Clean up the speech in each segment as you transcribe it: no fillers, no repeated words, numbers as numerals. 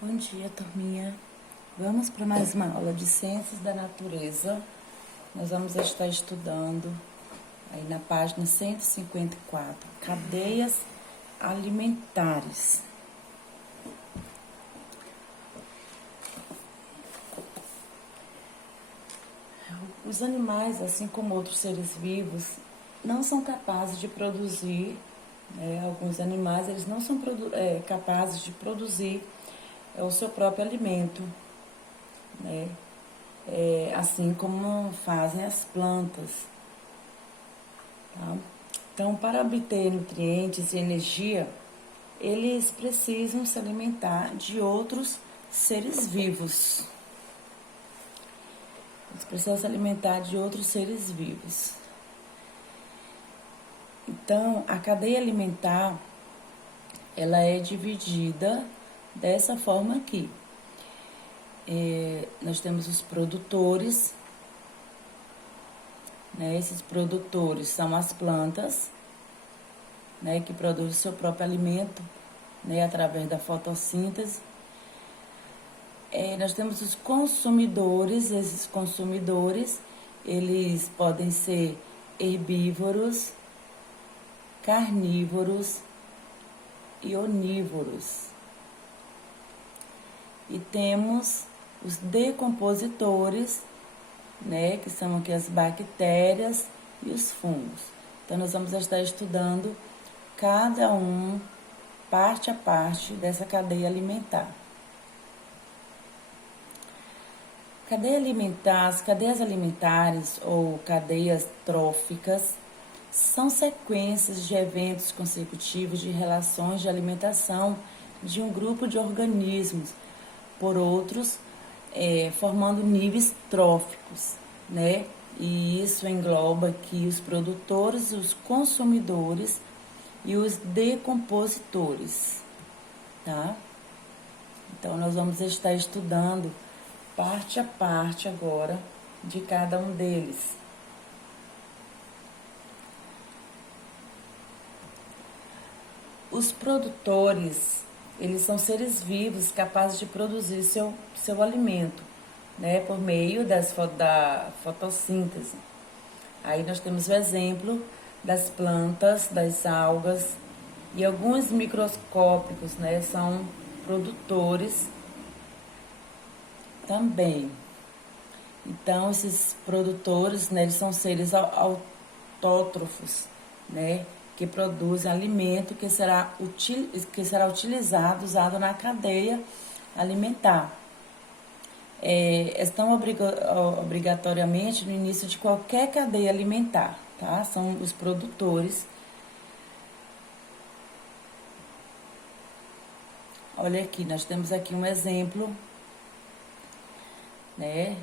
Bom dia, turminha. Vamos para mais uma aula de Ciências da Natureza. Nós vamos estar estudando aí na página 154, cadeias alimentares. Os animais, assim como outros seres vivos, não são capazes de produzir, alguns animais eles não são capazes de produzir o seu próprio alimento, né? Assim como fazem as plantas. Tá? Então, para obter nutrientes e energia, eles precisam se alimentar de outros seres vivos. Eles precisam se alimentar de outros seres vivos. Então, a cadeia alimentar, ela é dividida dessa forma aqui. Nós temos os produtores, né? Esses produtores são as plantas, né? Que produzem seu próprio alimento, né? Através da fotossíntese. Nós temos os consumidores. Esses consumidores, eles podem ser herbívoros, carnívoros e onívoros. E temos os decompositores, né, que são aqui as bactérias e os fungos. Então, nós vamos estar estudando cada um, parte a parte, dessa cadeia alimentar. Cadeia alimentar, as cadeias alimentares ou cadeias tróficas são sequências de eventos consecutivos de relações de alimentação de um grupo de organismos por outros, formando níveis tróficos, né? E isso engloba aqui os produtores, os consumidores e os decompositores, tá? Então, nós vamos estar estudando parte a parte agora de cada um deles. Os produtores, eles são seres vivos capazes de produzir seu alimento, né, por meio da fotossíntese. Aí nós temos o exemplo das plantas, das algas e alguns microscópicos, né, são produtores também. Então, esses produtores, né, eles são seres autótrofos, né, que produzem alimento que será usado na cadeia alimentar. Estão obrigatoriamente no início de qualquer cadeia alimentar, tá? São os produtores. Olha aqui, nós temos aqui um exemplo, né,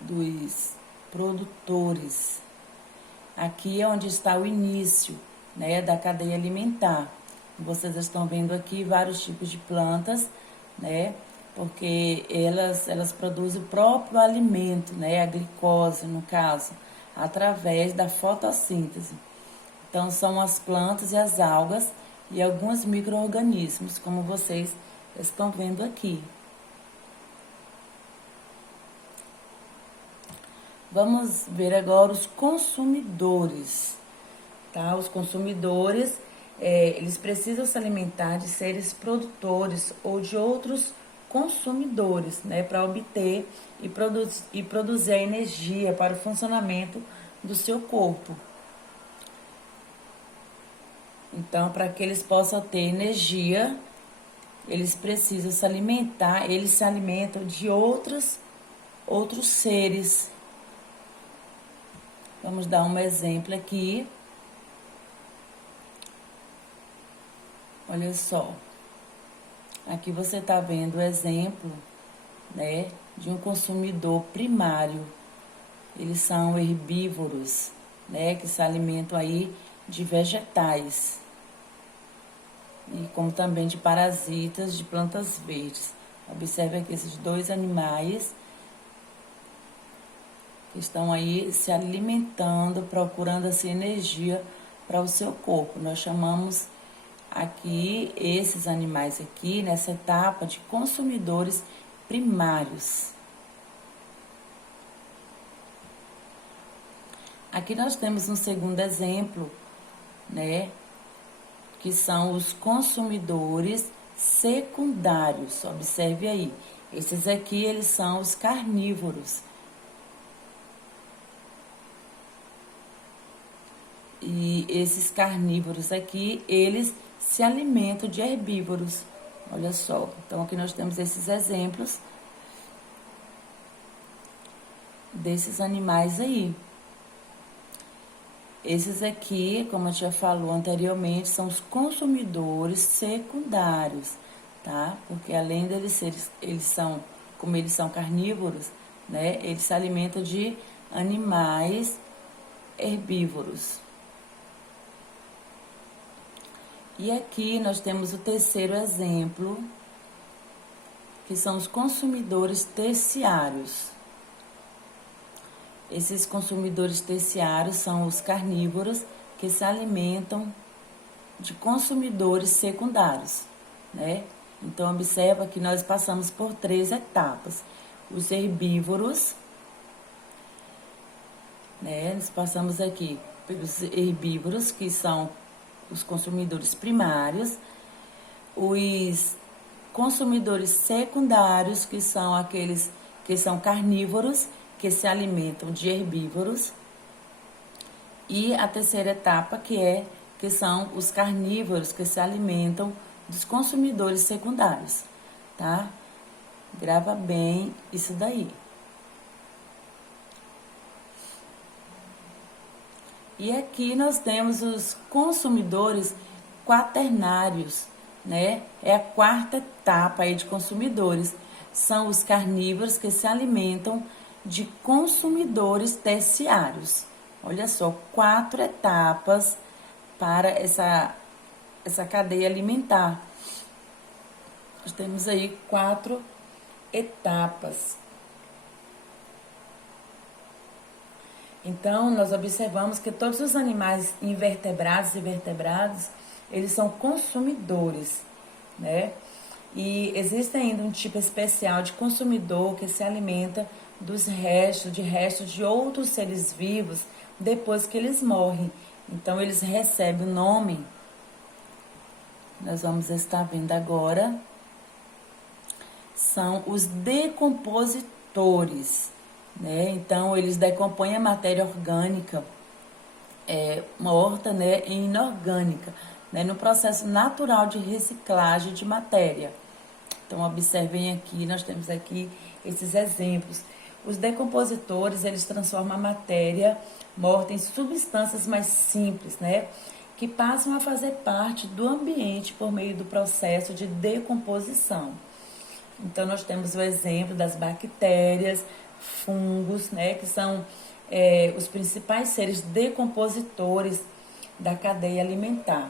dos produtores. Aqui é onde está o início, né, da cadeia alimentar. Vocês estão vendo aqui vários tipos de plantas, né, porque elas produzem o próprio alimento, né, a glicose, no caso, através da fotossíntese. Então, são as plantas e as algas e alguns micro-organismos, como vocês estão vendo aqui. Vamos ver agora os consumidores, tá? Os consumidores, eles precisam se alimentar de seres produtores ou de outros consumidores, né? Para obter e produzir a energia para o funcionamento do seu corpo. Então, para que eles possam ter energia, eles precisam se alimentar, eles se alimentam de outros seres. Vamos dar um exemplo aqui. Olha só. Aqui você está vendo o exemplo, né, de um consumidor primário. Eles são herbívoros, né, que se alimentam aí de vegetais. E como também de parasitas de plantas verdes. Observe aqui esses dois animais que estão aí se alimentando, procurando essa energia para o seu corpo. Nós chamamos aqui esses animais aqui nessa etapa de consumidores primários. Aqui nós temos um segundo exemplo, né, que são os consumidores secundários. Observe aí, esses aqui eles são os carnívoros. E esses carnívoros aqui, eles se alimentam de herbívoros. Olha só, então aqui nós temos esses exemplos desses animais aí. Esses aqui, como eu já falou anteriormente, são os consumidores secundários, tá? Porque além deles como eles são carnívoros, né? Eles se alimentam de animais herbívoros. E aqui nós temos o terceiro exemplo, que são os consumidores terciários. Esses consumidores terciários são os carnívoros que se alimentam de consumidores secundários, né? Então, observa que nós passamos por 3 etapas. Os herbívoros, né? Nós passamos aqui pelos herbívoros, que são os consumidores primários, os consumidores secundários, que são aqueles que são carnívoros, que se alimentam de herbívoros, e a terceira etapa, que são os carnívoros, que se alimentam dos consumidores secundários, tá? Grava bem isso daí. E aqui nós temos os consumidores quaternários, né? É a quarta etapa aí de consumidores. São os carnívoros que se alimentam de consumidores terciários. Olha só, 4 etapas para essa cadeia alimentar. Nós temos aí 4 etapas. Então, nós observamos que todos os animais invertebrados e vertebrados, eles são consumidores, né? E existe ainda um tipo especial de consumidor que se alimenta dos restos de outros seres vivos depois que eles morrem. Então, eles recebem o nome, nós vamos estar vendo agora, são os decompositores, né? Então, eles decompõem a matéria orgânica morta, né, em inorgânica, né, no processo natural de reciclagem de matéria. Então, observem aqui, nós temos aqui esses exemplos. Os decompositores, eles transformam a matéria morta em substâncias mais simples, né, que passam a fazer parte do ambiente por meio do processo de decomposição. Então, nós temos o exemplo das bactérias, fungos, né, que são os principais seres decompositores da cadeia alimentar.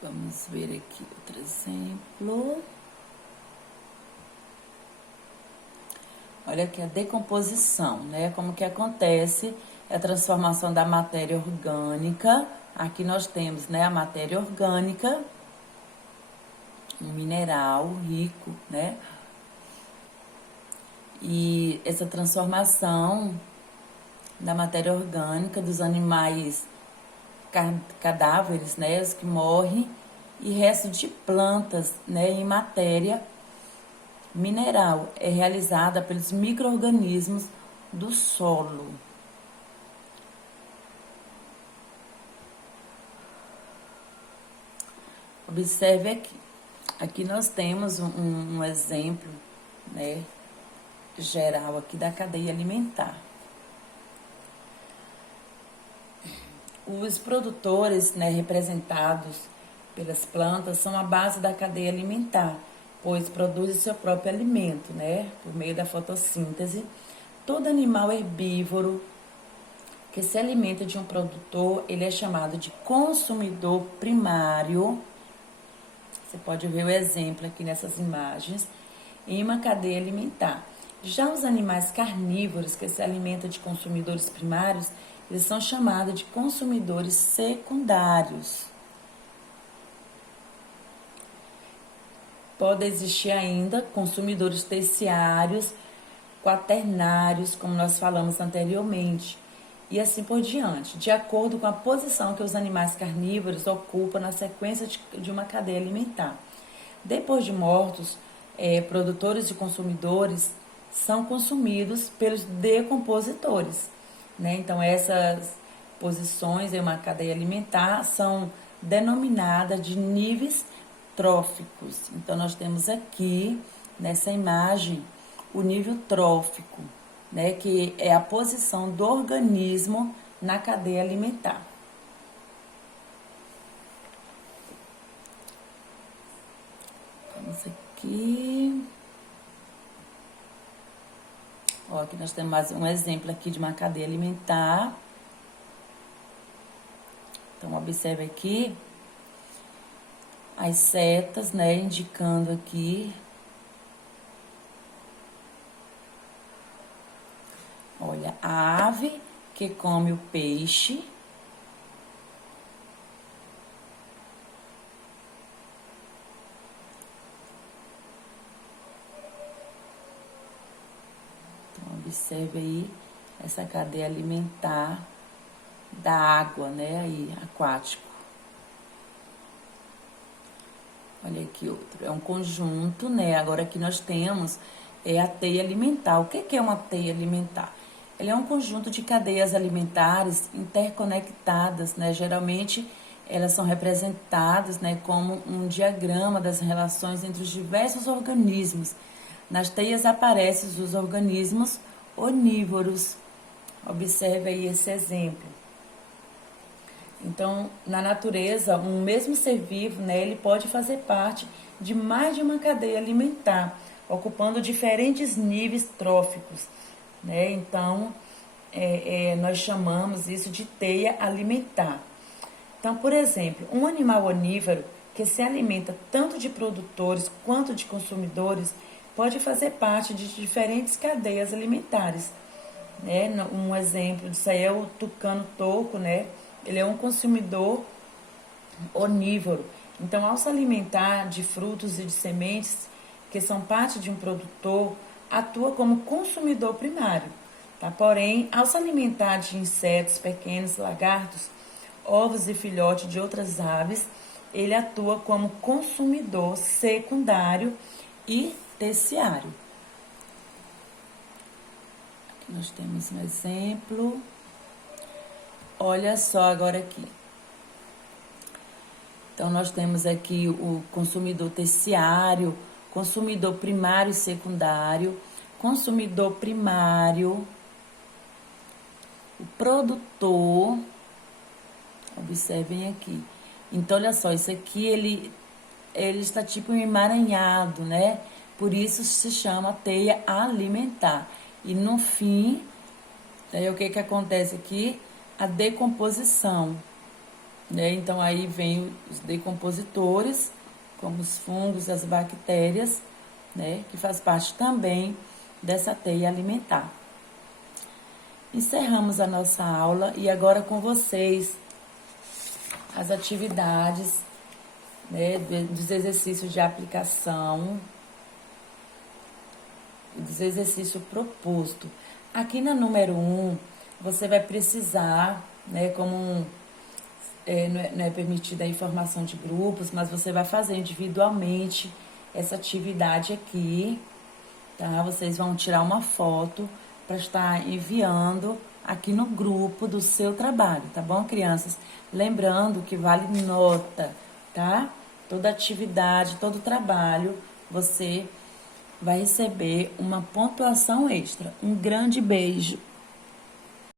Vamos ver aqui outro exemplo. Olha aqui a decomposição, né? Como que acontece a transformação da matéria orgânica. Aqui nós temos, né, a matéria orgânica, um mineral rico, né? E essa transformação da matéria orgânica dos animais cadáveres, né, os que morrem, e resto de plantas, né, em matéria mineral, é realizada pelos micro-organismos do solo. Observe aqui. Aqui nós temos um exemplo, né, geral aqui da cadeia alimentar. Os produtores, né, representados pelas plantas são a base da cadeia alimentar, pois produzem seu próprio alimento, né, por meio da fotossíntese. Todo animal herbívoro que se alimenta de um produtor, ele é chamado de consumidor primário. Você pode ver o exemplo aqui nessas imagens, em uma cadeia alimentar. Já os animais carnívoros, que se alimentam de consumidores primários, eles são chamados de consumidores secundários. Pode existir ainda consumidores terciários, quaternários, como nós falamos anteriormente, e assim por diante, de acordo com a posição que os animais carnívoros ocupam na sequência de uma cadeia alimentar. Depois de mortos, produtores e consumidores são consumidos pelos decompositores, né? Então, essas posições em uma cadeia alimentar são denominadas de níveis tróficos. Então, nós temos aqui, nessa imagem, o nível trófico, né? Que é a posição do organismo na cadeia alimentar. Vamos aqui. Ó, aqui nós temos mais um exemplo aqui de uma cadeia alimentar. Então, observe aqui as setas, né, indicando aqui. Olha, a ave que come o peixe. Então, observe aí essa cadeia alimentar da água, né, aí, aquático. Olha aqui outro, é um conjunto, né, agora aqui nós temos a teia alimentar. O que é uma teia alimentar? Ela é um conjunto de cadeias alimentares interconectadas, né, geralmente elas são representadas, né, como um diagrama das relações entre os diversos organismos. Nas teias aparecem os organismos onívoros. Observe aí esse exemplo. Então, na natureza, um mesmo ser vivo, né, ele pode fazer parte de mais de uma cadeia alimentar, ocupando diferentes níveis tróficos, né? Então, nós chamamos isso de teia alimentar. Então, por exemplo, um animal onívoro que se alimenta tanto de produtores quanto de consumidores pode fazer parte de diferentes cadeias alimentares, né? Um exemplo disso aí é o tucano-toco, né? Ele é um consumidor onívoro. Então, ao se alimentar de frutos e de sementes que são parte de um produtor, atua como consumidor primário, tá? Porém, ao se alimentar de insetos pequenos, lagartos, ovos e filhotes de outras aves, ele atua como consumidor secundário e terciário. Aqui nós temos um exemplo. Olha só agora aqui. Então, nós temos aqui o consumidor terciário, consumidor primário e secundário, consumidor primário, o produtor. Observem aqui. Então, olha só, isso aqui ele está tipo um emaranhado, né? Por isso se chama teia alimentar. E no fim, aí o que acontece aqui? A decomposição, né? Então, aí vem os decompositores, como os fungos, as bactérias, né? Que faz parte também dessa teia alimentar. Encerramos a nossa aula e agora com vocês as atividades, né, dos exercícios de aplicação, dos exercícios proposto. Aqui na número 1, você vai precisar, né, como não é permitida a informação de grupos, mas você vai fazer individualmente essa atividade aqui, tá? Vocês vão tirar uma foto para estar enviando aqui no grupo do seu trabalho, tá bom, crianças? Lembrando que vale nota, tá? Toda atividade, todo trabalho, você vai receber uma pontuação extra. Um grande beijo!